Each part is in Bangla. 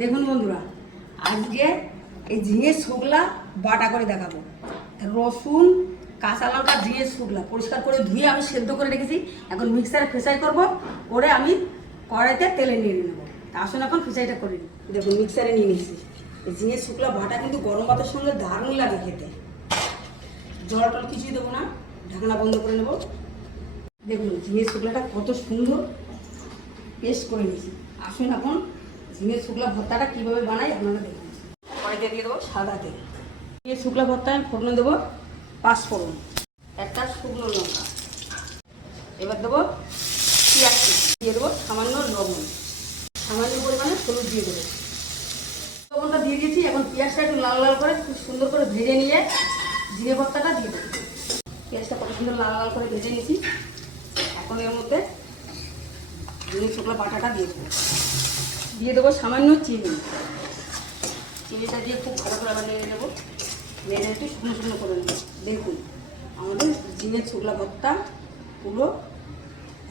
দেখুন বন্ধুরা, আজকে এই ঝিঙের শুকলা বাটা করে দেখাবো। রসুন, কাঁচা লঙ্কা, ঝিঙের শুকলা পরিষ্কার করে ধুয়ে আমি সেদ্ধ করে রেখেছি। এখন মিক্সারে ফেসাই করব, করে আমি কড়াইতে তেলে নিয়ে নেবো। তা আসুন এখন ফেসাইটা করে নিই। দেখুন মিক্সারে নিয়ে নিচ্ছি। এই ঝিঙের শুকলা বাটা কিন্তু গরম ভাতের সঙ্গে দারুণ লাগে খেতে। জল টল কিছুই দেবো না, ঢাকনা বন্ধ করে নেব। দেখুন ঝিঙের শুকলাটা কত সুন্দর পেস্ট করে নিয়েছি। আসুন এখন ঝিঙের শুকলা ভর্তাটা কীভাবে বানাই আপনারা দেখুন। কড়াইতে দিয়ে দেবো সাদা তেল। ঝিঙের শুকলা ভর্তা আমি ফোড়ন দেবো 5 ফোড়ন, একটা শুকনো লঙ্কা। এবার দেবো পেঁয়াজ, দিয়ে দেবো সামান্য লবণ, সামান্য পরিমাণে হলুদ দিয়ে দেবো। লবণটা দিয়ে দিয়েছি। এখন পেঁয়াজটা একটু লাল লাল করে খুব সুন্দর করে ভেজে নিয়ে জিরে ভর্তাটা দিয়ে দেবো। পেঁয়াজটা কত সুন্দর লাল লাল করে ভেজে নিয়েছি। এখন এর মধ্যে ঝিঙের শুকলা বাটাটা দিয়ে দেবো সামান্য চিনি। চিনিটা দিয়ে খুব ভালো করে আবার নেড়ে দেবো। নেড়ে একটু শুকনো শুকনো করে নেবো। দেখুন আমাদের ঝিঙের শুকলা ভর্তা পুরো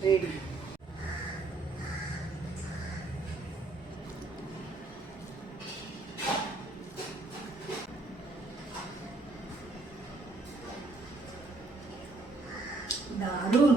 রেডি। দারুণ।